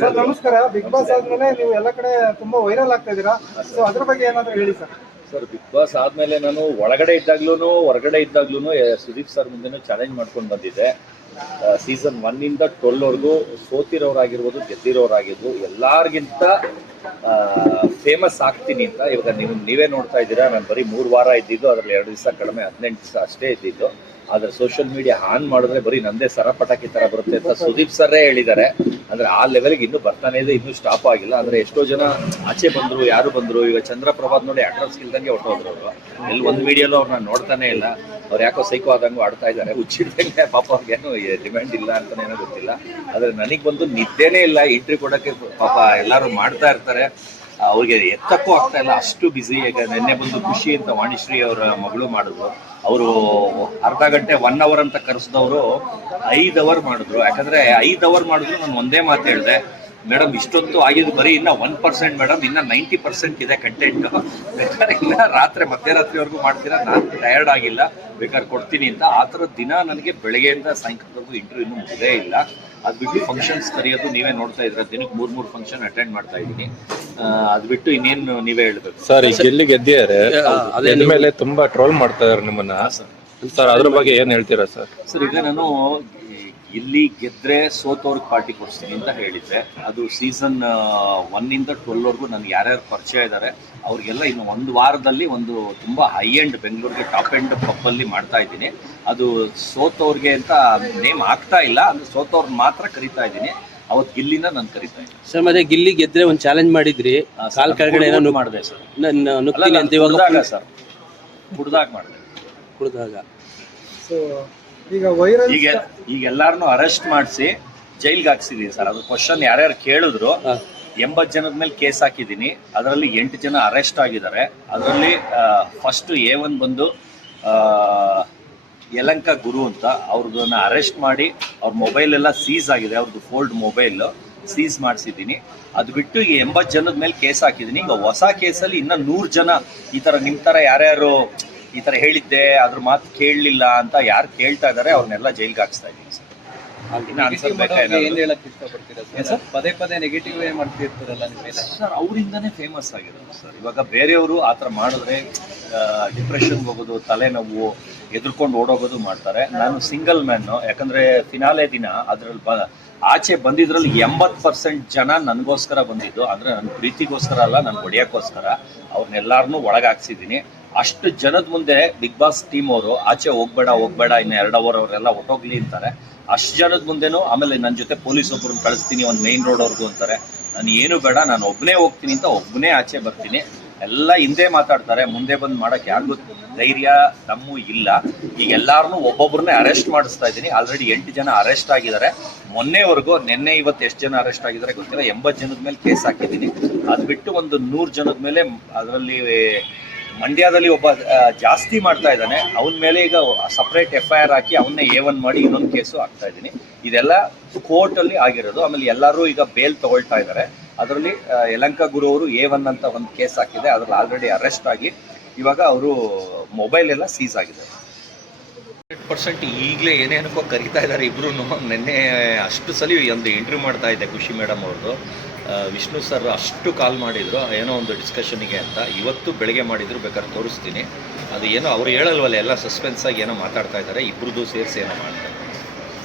Sir ನಮಸ್ಕಾರ. Big boss ಆದ್ಮೇಲೆ ನೀವು ಎಲ್ಲ ಕಡೆ ತುಂಬಾ ವೈರಲ್ ಆಗ್ತಾ ಇದ್ದೀರಾ, ಸೊ ಅದ್ರ ಬಗ್ಗೆ ಏನಾದ್ರು ಹೇಳಿ ಸರ್. ಸರ್, ಬಿಗ್ ಬಾಸ್ ಆದಮೇಲೆ ನಾನು ಒಳಗಡೆ ಇದ್ದಾಗ್ಲೂ ಹೊರಗಡೆ ಇದ್ದಾಗ್ಲೂ ಸುದೀಪ್ ಸರ್ ಮುಂದೆನೂ ಚಾಲೆಂಜ್ ಮಾಡ್ಕೊಂಡು ಬಂದಿದ್ದೆ. ಸೀಸನ್ 1 ಇಂದ 12 ವರೆಗೂ ಸೋತಿರೋರಾಗಿರ್ಬೋದು, ಗೆದ್ದಿರೋರಾಗಿರ್ಬೋದು, ಎಲ್ಲರಿಗಿಂತ ಫೇಮಸ್ ಆಗ್ತೀನಿ ಅಂತ. ಇವಾಗ ನೀವೇ ನೋಡ್ತಾ ಇದ್ದೀರಾ, ನಾನು ಬರೀ 3 ವಾರ ಇದ್ದಿದ್ದು, ಅದರಲ್ಲಿ 2 ದಿವಸ ಕಡಿಮೆ, 18 ದಿವಸ ಅಷ್ಟೇ ಇದ್ದಿದ್ದು. ಆದರೆ ಸೋಷಿಯಲ್ ಮೀಡಿಯಾ ಆನ್ ಮಾಡಿದ್ರೆ ಬರೀ ನಂದೇ ಸರಪಟಾಕಿ ಥರ ಬರುತ್ತೆ ಅಂತ ಸುದೀಪ್ ಸರ್ರೇ ಹೇಳಿದ್ದಾರೆ. ಅಂದರೆ ಆ ಲೆವೆಲ್ಗೆ ಇನ್ನೂ ಬರ್ತಾನೆ ಇದೆ, ಇನ್ನೂ ಸ್ಟಾಪ್ ಆಗಿಲ್ಲ. ಅಂದರೆ ಎಷ್ಟೋ ಜನ ಆಚೆ ಬಂದರು, ಯಾರು ಬಂದರು. ಈಗ ಚಂದ್ರಪ್ರಭಾತ್ ನೋಡಿ ಅಡ್ರೆಸ್ ಇಲ್ದಂಗೆ ಹೊಟ್ಟೋದ್ರು ಅವರು. ಎಲ್ಲಿ ಒಂದು ಮೀಡಿಯಾಲು ಅವ್ರನ್ನ ನೋಡ್ತಾನೆ ಇಲ್ಲ. ಅವ್ರು ಯಾಕೋ ಸೈಕೋ ಆದಂಗೂ ಆಡ್ತಾ ಇದ್ದಾರೆ. ಹುಚ್ಚಿಡ್ದಂಗೆ ಪಾಪ ಅವ್ರಿಗೇನು ಡಿಮ್ಯಾಂಡ್ ಇಲ್ಲ ಅಂತಲೇ ಏನೋ ಗೊತ್ತಿಲ್ಲ. ಆದರೆ ನನಗೆ ಬಂದು ನಿದ್ದೆನೇ ಇಲ್ಲ. ಎಂಟ್ರಿ ಕೊಡೋಕ್ಕೆ ಪಾಪ ಎಲ್ಲರೂ ಮಾಡ್ತಾ ಇರ್ತಾರೆ, ಅವ್ರಿಗೆ ಎತ್ತಕ್ಕೂ ಆಗ್ತಾ ಇಲ್ಲ, ಅಷ್ಟು ಬ್ಯುಸಿ. ಈಗ ನಿನ್ನೆ ಬಂದು ಖುಷಿ ಅಂತ ವಾಣಿಶ್ರೀ ಅವರ ಮಗಳು ಮಾಡಿದ್ರು. ಅವರು ಅರ್ಧ ಗಂಟೆ 1 ಅವರ್ ಅಂತ ಕರೆಸಿದವರು 5 ಅವರ್ ಮಾಡಿದ್ರು. ಯಾಕಂದ್ರೆ 5 ಅವರ್ ಮಾಡಿದ್ರು ನಾನು ಒಂದೇ ಮಾತು ಹೇಳಿದೆ, ಮೇಡಮ್ ಇಷ್ಟೊತ್ತು ಆಗಿದ್ದು ಬರೀ ಇನ್ನ 1% ಮೇಡಮ್, ಇನ್ನ 90% ಇದೆ ಕಂಟೆಂಟ್. ಬೇಕಾದ್ರೆ ಇಲ್ಲ ರಾತ್ರಿ ಮಧ್ಯರಾತ್ರಿವರೆಗೂ ಮಾಡ್ತೀರಾ, ನಾನು ಟಯರ್ಡ್ ಆಗಿಲ್ಲ, ಬೇಕಾದ್ರೆ ಕೊಡ್ತೀನಿ ಅಂತ. ಆ ಥರ ದಿನ ನನಗೆ ಬೆಳಗ್ಗೆಯಿಂದ ಸಾಯಂಕಾಲದವರೆಗೂ ಇಂಟರ್ವ್ಯೂ ಇನ್ನೂ ಮುಗದೇ ಇಲ್ಲ. ಅದು ಬಿಟ್ಟು ಫಂಕ್ಷನ್ಸ್ ಕರೆಯೋದು ನೀವೇ ನೋಡ್ತಾ ಇದ್ರೆ, ದಿನಕ್ಕೆ 3 ಫಂಕ್ಷನ್ ಅಟೆಂಡ್ ಮಾಡ್ತಾ ಇದ್ದೀನಿ. ಅದು ಬಿಟ್ಟು ಇನ್ನೇನು ನೀವೇ ಹೇಳ್ಬೇಕು ಸರ್. ಈಗ ಗೆದ್ದಿದ್ದಾರೆ, ಅದ್ರ ಮೇಲೆ ತುಂಬಾ ಟ್ರೋಲ್ ಮಾಡ್ತಾ ಇದಾರೆ ನಿಮ್ಮನ್ನ ಸರ್, ಅದ್ರ ಬಗ್ಗೆ ಏನ್ ಹೇಳ್ತೀರಾ ಸರ್? ಸರ್, ಈಗ ನಾನು ಇಲ್ಲಿ ಗೆದ್ರೆ ಸೋತವ್ರಿಗೆ ಪಾರ್ಟಿ ಕೊಡಿಸ್ತೀನಿ ಅಂತ ಹೇಳಿದ್ದೆ. ಅದು ಸೀಸನ್ 1 ಇಂದ 12 ವರೆಗೂ ನನಗೆ ಯಾರ್ಯಾರು ಪರಿಚಯ ಇದ್ದಾರೆ ಅವ್ರಿಗೆಲ್ಲ ಇನ್ನು 1 ವಾರದಲ್ಲಿ ಒಂದು ತುಂಬ ಹೈ ಎಂಡ್ ಬೆಂಗಳೂರಿಗೆ ಟಾಪ್ ಎಂಡ್ ಪಬ್ಬಲ್ಲಿ ಮಾಡ್ತಾ ಇದ್ದೀನಿ. ಅದು ಸೋತವ್ರಿಗೆ ಅಂತ ನೇಮ್ ಆಗ್ತಾ ಇಲ್ಲ, ಅದು ಸೋತವ್ರನ್ನ ಮಾತ್ರ ಕರಿತಾ ಇದ್ದೀನಿ. ಅವತ್ತು ಗಿಲ್ಲಿನ ನಾನು ಕರಿತಾ ಇದ್ದೀನಿ ಸರ್. ಮತ್ತೆ ಗಿಲ್ಲಿ ಗೆದ್ರೆ ಒಂದು ಚಾಲೆಂಜ್ ಮಾಡಿದ್ರಿ, ಕಾಲ್ ಕೆಳಗಡೆ ಏನೋ ಮಾಡಿದೆ ಸರ್. ನುಗ್ತೀನಿ ಅಂತ ಇವಾಗ ಸರ್ ಕುಡ್ದಾಗ ಮಾಡಿದೆ. ಕುಡ್ದಾಗ ಸೊ ಈಗ ವೈರಲ್ ಈಗ ಎಲ್ಲಾರನ್ನು ಅರೆಸ್ಟ್ ಮಾಡಿಸಿ ಜೈಲ್ಗೆ ಹಾಕ್ಸಿದೀನಿ ಸರ್. ಅದು ಕ್ವಶನ್ ಯಾರ್ಯಾರು ಕೇಳಿದ್ರು, 80 ಜನದ ಮೇಲೆ ಕೇಸ್ ಹಾಕಿದ್ದೀನಿ. ಅದರಲ್ಲಿ 8 ಜನ ಅರೆಸ್ಟ್ ಆಗಿದ್ದಾರೆ. ಅದರಲ್ಲಿ ಫಸ್ಟ್ A1 ಬಂದು ಯಲಂಕ ಗುರು ಅಂತ, ಅವ್ರದನ್ನ ಅರೆಸ್ಟ್ ಮಾಡಿ ಅವ್ರ ಮೊಬೈಲ್ ಎಲ್ಲ ಸೀಸ್ ಆಗಿದೆ, ಅವ್ರದ್ದು ಫೋಲ್ಡ್ ಮೊಬೈಲ್ ಸೀಸ್ ಮಾಡಿಸಿದ್ದೀನಿ. ಅದು ಬಿಟ್ಟು ಈಗ 80 ಜನದ ಮೇಲೆ ಕೇಸ್ ಹಾಕಿದ್ದೀನಿ. ಈಗ ಹೊಸ ಕೇಸಲ್ಲಿ ಇನ್ನ 100 ಜನ ಈ ಥರ ನಿಮ್ಮ ಥರ ಯಾರ್ಯಾರು ಈ ಥರ ಹೇಳಿದ್ದೆ, ಅದ್ರ ಮಾತು ಕೇಳಲಿಲ್ಲ ಅಂತ ಯಾರು ಕೇಳ್ತಾ ಇದ್ದಾರೆ ಅವ್ರನ್ನೆಲ್ಲ ಜೈಲ್ಗೆ ಹಾಕ್ಸ್ತಾ ಇದ್ದೀನಿ ಸರ್. ಪದೇ ಪದೇ ನೆಗೆಟಿವ್ ಮಾಡ್ತಿರ್ತಾರಲ್ಲ ಸರ್, ಅವರಿಂದನೇ ಫೇಮಸ್ ಆಗಿರೋದು ಸರ್. ಇವಾಗ ಬೇರೆಯವರು ಆ ಥರ ಮಾಡಿದ್ರೆ ಡಿಪ್ರೆಷನ್ಗೆ ಹೋಗೋದು, ತಲೆನೋವು, ಎದುರ್ಕೊಂಡು ಓಡೋಗೋದು ಮಾಡ್ತಾರೆ. ನಾನು ಸಿಂಗಲ್ ಮ್ಯಾನು. ಯಾಕಂದರೆ ಫಿನಾಲೆ ದಿನ ಅದರಲ್ಲಿ ಆಚೆ ಬಂದಿದ್ರಲ್ಲಿ 80% ಜನ ನನಗೋಸ್ಕರ ಬಂದಿದ್ದು. ಅಂದರೆ ನನ್ನ ಪ್ರೀತಿಗೋಸ್ಕರ ಅಲ್ಲ, ನನ್ನ ಹೊಡೆಯೋಕ್ಕೋಸ್ಕರ. ಅವ್ರನ್ನೆಲ್ಲರನ್ನೂ ಒಳಗೆ ಹಾಕ್ಸಿದ್ದೀನಿ. ಅಷ್ಟು ಜನದ ಮುಂದೆ ಬಿಗ್ ಬಾಸ್ ಟೀಮ್ ಅವರು ಆಚೆ ಹೋಗ್ಬೇಡ ಇನ್ನು 2 ಅವರ್ ಅವರೆಲ್ಲ ಹೊಟ್ಟೋಗ್ಲಿ ಅಂತಾರೆ. ಅಷ್ಟು ಜನದ ಮುಂದೆನೂ ಆಮೇಲೆ ನನ್ನ ಜೊತೆ ಪೊಲೀಸ್ ಒಬ್ಬರನ್ನ ಕಳಿಸ್ತೀನಿ ಒಂದು ಮೇನ್ ರೋಡ್ವರೆಗೂ ಅಂತಾರೆ. ನಾನು ಏನು ಬೇಡ, ನಾನು ಒಬ್ಬನೇ ಹೋಗ್ತೀನಿ ಅಂತ ಒಬ್ಬನೇ ಆಚೆ ಬರ್ತೀನಿ. ಎಲ್ಲ ಹಿಂದೆ ಮಾತಾಡ್ತಾರೆ, ಮುಂದೆ ಬಂದು ಮಾಡೋಕ್ಕೆ ಯಾರಿಗೂ ಧೈರ್ಯ ದಮ್ಮು ಇಲ್ಲ. ಈಗ ಎಲ್ಲಾರನ್ನೂ ಒಬ್ಬೊಬ್ಬರನ್ನೇ ಅರೆಸ್ಟ್ ಮಾಡಿಸ್ತಾ ಇದ್ದೀನಿ. ಆಲ್ರೆಡಿ 8 ಜನ ಅರೆಸ್ಟ್ ಆಗಿದ್ದಾರೆ. ಮೊನ್ನೆವರೆಗೂ ನಿನ್ನೆ ಇವತ್ತು ಎಷ್ಟು ಜನ ಅರೆಸ್ಟ್ ಆಗಿದ್ದಾರೆ ಗೊತ್ತಿಲ್ಲ. 80 ಜನದ ಮೇಲೆ ಕೇಸ್ ಹಾಕಿದ್ದೀನಿ. ಅದು ಬಿಟ್ಟು ಒಂದು 100 ಜನದ ಮೇಲೆ, ಅದರಲ್ಲಿ ಮಂಡ್ಯದಲ್ಲಿ ಒಬ್ಬ ಜಾಸ್ತಿ ಮಾಡ್ತಾ ಇದ್ದಾನೆ, ಅವನ ಮೇಲೆ ಈಗ ಸಪ್ರೇಟ್ FIR ಹಾಕಿ ಅವನ್ನೇ A1 ಮಾಡಿ ಇನ್ನೊಂದು ಕೇಸು ಹಾಕ್ತಾ ಇದ್ದೀನಿ. ಇದೆಲ್ಲ ಕೋರ್ಟಲ್ಲಿ ಆಗಿರೋದು. ಆಮೇಲೆ ಎಲ್ಲರೂ ಈಗ ಬೇಲ್ ತಗೊಳ್ತಾ ಇದ್ದಾರೆ. ಅದರಲ್ಲಿ ಯಲಂಕ ಗುರು ಅವರು A1 ಅಂತ ಒಂದು ಕೇಸ್ ಹಾಕಿದೆ, ಅದ್ರಲ್ಲಿ ಆಲ್ರೆಡಿ ಅರೆಸ್ಟ್ ಆಗಿ ಇವಾಗ ಅವರು ಮೊಬೈಲ್ ಎಲ್ಲ ಸೀಸ್ ಆಗಿದೆ. 100% ಈಗಲೇ ಏನೇನಕ್ಕೋ ಕರೀತಾ ಇದ್ದಾರೆ ಇಬ್ರು. ನಿನ್ನೆ ಅಷ್ಟು ಸಲ ಒಂದು ಇಂಟರ್ವ್ಯೂ ಮಾಡ್ತಾ ಇದ್ದೆ ಖುಷಿ ಮೇಡಮ್ ಅವ್ರದ್ದು. ವಿಷ್ಣು ಸರ್ ಅಷ್ಟು ಕಾಲ್ ಮಾಡಿದರು ಏನೋ ಒಂದು ಡಿಸ್ಕಷನಿಗೆ ಅಂತ. ಇವತ್ತು ಬೆಳಗ್ಗೆ ಮಾಡಿದ್ರು, ಬೇಕಾದ್ರೆ ತೋರಿಸ್ತೀನಿ. ಅದು ಏನೋ ಅವ್ರು ಹೇಳಲ್ವಲ್ಲ, ಎಲ್ಲ ಸಸ್ಪೆನ್ಸಾಗಿ ಏನೋ ಮಾತಾಡ್ತಾ ಇದ್ದಾರೆ, ಇಬ್ಬರದು ಸೇರಿಸಿ ಏನೋ ಮಾಡ್ತಾರೆ.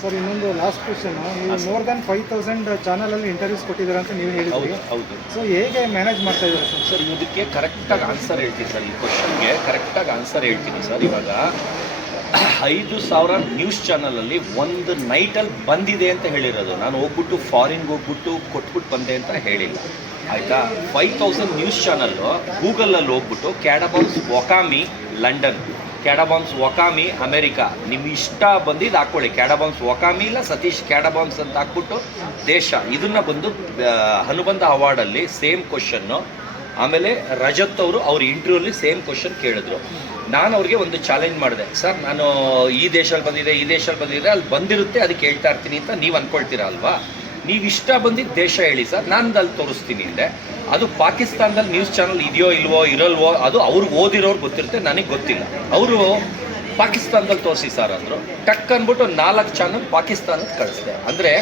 ಸರ್ ಇನ್ನೊಂದು ಲಾಸ್ಟ್ ಕ್ವಶನ್. ನೀವು ಮೋರ್ ದನ್ 5000 ಚಾನಲಲ್ಲಿ ಇಂಟರ್ವ್ಯೂಸ್ ಕೊಟ್ಟಿದ್ದೀರಾ ಅಂತ ನೀವು ಹೇಳಿದ್ರಿ. ಹೌದು. ಸೊ ಹೇಗೆ ಮ್ಯಾನೇಜ್ ಮಾಡ್ತಾ ಇದ್ದೀರಾ ಸರ್? ಸರ್, ಇದಕ್ಕೆ ಕರೆಕ್ಟಾಗಿ ಆನ್ಸರ್ ಹೇಳ್ತೀನಿ ಸರ್. ಈ ಕ್ವಶನ್ಗೆ ಕರೆಕ್ಟಾಗಿ ಆನ್ಸರ್ ಹೇಳ್ತೀನಿ ಸರ್. ಇವಾಗ 5000 ನ್ಯೂಸ್ ಚಾನಲಲ್ಲಿ ಒಂದು ನೈಟಲ್ಲಿ ಬಂದಿದೆ ಅಂತ ಹೇಳಿರೋದು. ನಾನು ಹೋಗ್ಬಿಟ್ಟು ಫಾರಿನ್ಗೆ ಹೋಗ್ಬಿಟ್ಟು ಕೊಟ್ಬಿಟ್ಟು ಬಂದೆ ಅಂತ ಹೇಳಿಲ್ಲ, ಆಯಿತಾ. 5000 ನ್ಯೂಸ್ ಚಾನಲ್ಲು ಗೂಗಲಲ್ಲಿ ಹೋಗ್ಬಿಟ್ಟು ಕ್ಯಾಡಬಾನ್ಸ್ ವಕಾಮಿ ಲಂಡನ್, ಕ್ಯಾಡಬಾನ್ಸ್ ವಕಾಮಿ ಅಮೆರಿಕಾ, ನಿಮ್ಗೆ ಇಷ್ಟ ಬಂದಿದ್ದು ಹಾಕ್ಕೊಳ್ಳಿ. ಕ್ಯಾಡಬಾನ್ಸ್ ವಕಾಮಿ ಇಲ್ಲ ಸತೀಶ್ ಕ್ಯಾಡಬಾನ್ಸ್ ಅಂತ ಹಾಕ್ಬಿಟ್ಟು ದೇಶ, ಇದನ್ನು ಬಂದು ಅನುಬಂಧ ಅವಾರ್ಡಲ್ಲಿ ಸೇಮ್ ಕ್ವಶನ್ನು. ಆಮೇಲೆ ರಜತ್ ಅವರು ಅವ್ರ ಇಂಟರ್ವ್ಯೂಲ್ಲಿ ಸೇಮ್ ಕ್ವಶನ್ ಕೇಳಿದ್ರು. ನಾನು ಅವ್ರಿಗೆ ಒಂದು ಚಾಲೆಂಜ್ ಮಾಡಿದೆ, ಸರ್ ನಾನು ಈ ದೇಶದಲ್ಲಿ ಬಂದಿದೆ ಅಲ್ಲಿ ಬಂದಿರುತ್ತೆ, ಅದಕ್ಕೆ ಹೇಳ್ತಾ ಇರ್ತೀನಿ ಅಂತ ನೀವು ಅಂದ್ಕೊಳ್ತೀರಾ ಅಲ್ವಾ. ನೀವು ಇಷ್ಟ ಬಂದಿದ್ದು ದೇಶ ಹೇಳಿ ಸರ್, ನಾನು ಅಲ್ಲಿ ತೋರಿಸ್ತೀನಿ ಅಂದೆ. ಅದು ಪಾಕಿಸ್ತಾನದಲ್ಲಿ ನ್ಯೂಸ್ ಚಾನಲ್ ಇದೆಯೋ ಇರಲ್ವೋ ಅದು ಅವ್ರಿಗೆ ಓದಿರೋರು ಗೊತ್ತಿರುತ್ತೆ, ನನಗೆ ಗೊತ್ತಿಲ್ಲ. ಅವರು ಪಾಕಿಸ್ತಾನದಲ್ಲಿ ತೋರಿಸಿ ಸರ್ ಅಂದರು. ಟಕ್ ಅಂದ್ಬಿಟ್ಟು 4 ಚಾನಲ್ ಪಾಕಿಸ್ತಾನಕ್ಕೆ ಕಳಿಸಿದೆ. ಅಂದರೆ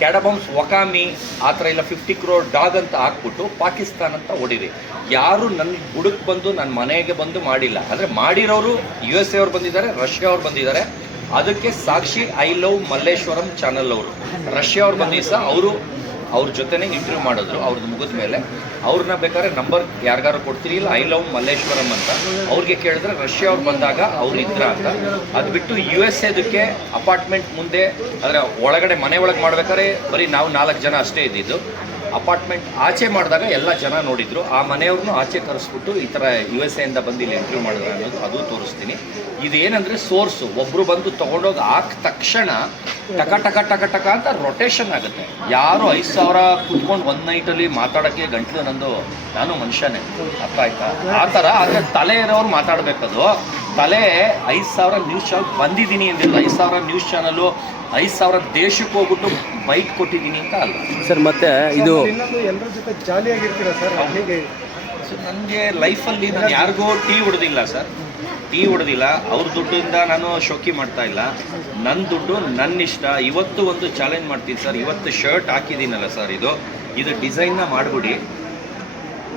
ಕ್ಯಾಡಬಾಂಬ್ಸ್ ವಕಾಮಿ ಆ ಥರ ಇಲ್ಲ 50 crore ಡಾಗ್ ಅಂತ ಹಾಕ್ಬಿಟ್ಟು ಪಾಕಿಸ್ತಾನ್ ಅಂತ ಹೊಡಿರಿ. ಯಾರು ನನ್ನ ಬುಡಕ್ಕೆ ಬಂದು ನನ್ನ ಮನೆಗೆ ಬಂದು ಮಾಡಿಲ್ಲ. ಅಂದರೆ ಮಾಡಿರೋರು USA ಅವ್ರು ಬಂದಿದ್ದಾರೆ, ರಷ್ಯಾ ಅವ್ರು ಬಂದಿದ್ದಾರೆ. ಅದಕ್ಕೆ ಸಾಕ್ಷಿ ಐ ಲವ್ ಮಲ್ಲೇಶ್ವರಂ ಚಾನಲ್ ಅವರು, ರಷ್ಯಾ ಅವ್ರು ಬಂದಿದ್ದ ಅವ್ರ ಜೊತೆನೇ ಇಂಟರ್ವ್ಯೂ ಮಾಡಿದ್ರು. ಅವ್ರದ್ದು ಮುಗಿದ ಮೇಲೆ ಅವ್ರನ್ನ ಬೇಕಾದ್ರೆ ನಂಬರ್ ಯಾರಿಗಾರು ಕೊಡ್ತೀರಿ, ಇಲ್ಲ ಐ ಲವ್ ಮಲ್ಲೇಶ್ವರಂ ಅಂತ ಅವ್ರಿಗೆ ಕೇಳಿದ್ರೆ ರಷ್ಯಾ ಅವ್ರು ಬಂದಾಗ ಅವ್ರು ಇದ್ರ ಅಂತ. ಅದು ಬಿಟ್ಟು USA ಅಪಾರ್ಟ್ಮೆಂಟ್ ಮುಂದೆ ಅಂದರೆ ಒಳಗಡೆ ಮನೆ ಒಳಗೆ ಮಾಡ್ಬೇಕಾದ್ರೆ ಬರೀ ನಾವು 4 ಜನ ಅಷ್ಟೇ ಇದ್ದಿದ್ದು. ಅಪಾರ್ಟ್ಮೆಂಟ್ ಆಚೆ ಮಾಡಿದಾಗ ಎಲ್ಲ ಜನ ನೋಡಿದ್ರು. ಆ ಮನೆಯವ್ರನ್ನೂ ಆಚೆ ಕರೆಸ್ಬಿಟ್ಟು ಈ ಥರ USA ಇಂದ ಬಂದು ಇಲ್ಲಿ ಇಂಟರ್ವ್ಯೂ ಮಾಡಿದ್ರೆ ಅನ್ನೋದು ಅದು ತೋರಿಸ್ತೀನಿ. ಇದು ಏನಂದರೆ ಸೋರ್ಸು ಒಬ್ಬರು ಬಂದು ತೊಗೊಂಡೋಗಿ ಹಾಕ ತಕ್ಷಣ ಟಕ ಟಕ ಟಕ ಟಕ ಅಂತ ರೊಟೇಷನ್ ಆಗುತ್ತೆ. ಯಾರು 5,000 ಕುತ್ಕೊಂಡು ಒಂದು ನೈಟಲ್ಲಿ ಮಾತಾಡೋಕ್ಕೆ ಗಂಟ್ಲು ನಂದು, ನಾನು ಮನುಷ್ಯನೇ, ಅರ್ಥ ಆಯ್ತಾ? ಆ ಥರ. ಆದರೆ ತಲೆ ಇರೋರು ಮಾತಾಡಬೇಕದು. ತಲೆ 5,000 ನ್ಯೂಸ್ ಚಾನಲ್ ಬಂದಿದ್ದೀನಿ ಅಂದಿಲ್ಲ, 5,000 ನ್ಯೂಸ್ ಚಾನಲು 5,000 ದೇಶಕ್ಕೆ ಹೋಗ್ಬಿಟ್ಟು ಬೈಕ್ ಕೊಟ್ಟಿದ್ದೀನಿ ಅಂತ ಅಲ್ಲ ಸರ್. ಮತ್ತೆ ಇದು ಇನ್ನೊಂದು ಎಲ್ಲರ ಜೊತೆ ಜಾಲಿಯಾಗಿರ್ತೀರಾ ಸರ್, ಹೇಗೆ? ನನಗೆ ಲೈಫಲ್ಲಿ ನಾನು ಯಾರಿಗೂ ಟೀ ಹೊಡೆದಿಲ್ಲ ಸರ್, ಟೀ ಹೊಡೆದಿಲ್ಲ. ಅವ್ರ ದುಡ್ಡಿಂದ ನಾನು ಶೋಕಿ ಮಾಡ್ತಾ ಇಲ್ಲ. ನನ್ನ ದುಡ್ಡು ನನ್ನ ಇಷ್ಟ. ಇವತ್ತು ಒಂದು ಚಾಲೆಂಜ್ ಮಾಡ್ತೀನಿ ಸರ್. ಇವತ್ತು ಶರ್ಟ್ ಹಾಕಿದ್ದೀನಲ್ಲ ಸರ್, ಇದು ಡಿಸೈನ್ನ ಮಾಡಿಬಿಡಿ.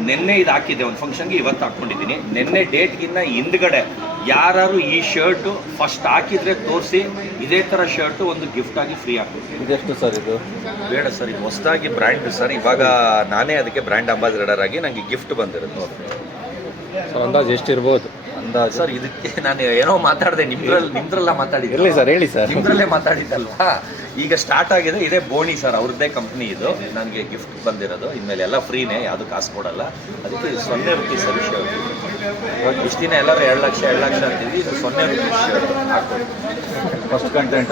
ನಿನ್ನೆ ಇದು ಹಾಕಿದ್ದೆ ಒಂದು ಫಂಕ್ಷನ್ಗೆ, ಇವತ್ತು ಹಾಕ್ಕೊಂಡಿದ್ದೀನಿ. ನಿನ್ನೆ ಡೇಟ್ಗಿನ್ನ ಹಿಂದ್ಗಡೆ ಯಾರು ಈ ಶರ್ಟು ಫಸ್ಟ್ ಹಾಕಿದರೆ ತೋರಿಸಿ, ಇದೇ ಥರ ಶರ್ಟು ಒಂದು ಗಿಫ್ಟಾಗಿ ಫ್ರೀ ಹಾಕ್ಬಿಡ್ತೀನಿ. ಇದೆಷ್ಟು ಸರ್ ಇದು? ಬೇಡ ಸರ್, ಇದು ಹೊಸದಾಗಿ ಬ್ರ್ಯಾಂಡ್ ಸರ್. ಇವಾಗ ನಾನೇ ಅದಕ್ಕೆ ಬ್ರ್ಯಾಂಡ್ ಅಂಬಾಸಿಡರ್ ಆಗಿ ನನಗೆ ಗಿಫ್ಟ್ ಬಂದಿರೋದು ನೋಡಿ. ಸೊ ಅಂದಾಜು ಎಷ್ಟಿರ್ಬೋದು? ಅಂದಾಜು ಸರ್ ಇದಕ್ಕೆ ನಾನು ಏನೋ ಮಾತಾಡಿದೆ, ನಿಮ್ದ್ರೆಲ್ಲ ಮಾತಾಡಿದ್ದೆ. ಇರಲಿ ಸರ್, ಹೇಳಿ ಸರ್. ನಿಮ್ದ್ರಲ್ಲೇ ಮಾತಾಡಿದ್ದಲ್ವಾ? ಈಗ ಸ್ಟಾರ್ಟ್ ಆಗಿದೆ. ಇದೇ ಬೋಣಿ ಸರ್, ಅವ್ರದ್ದೇ ಕಂಪ್ನಿ ಇದು. ನನಗೆ ಗಿಫ್ಟ್ ಬಂದಿರೋದು. ಇನ್ಮೇಲೆ ಎಲ್ಲ ಫ್ರೀನೇ, ಯಾವುದು ಕಾಸು ಕೊಡಲ್ಲ. ಅದಕ್ಕೆ 0 ರೂಪೀಸ್ ಸರ್ ಶರ್ಟ್. ಇಷ್ಟು ದಿನ ಎಲ್ಲರೂ 2 ಲಕ್ಷ ಅಂತಿದ್ವಿ, ಇದು 0 ರೂಪೀಸ್ ಶರ್ಟ್ ಹಾಕ್ಕೊಡಿ. First content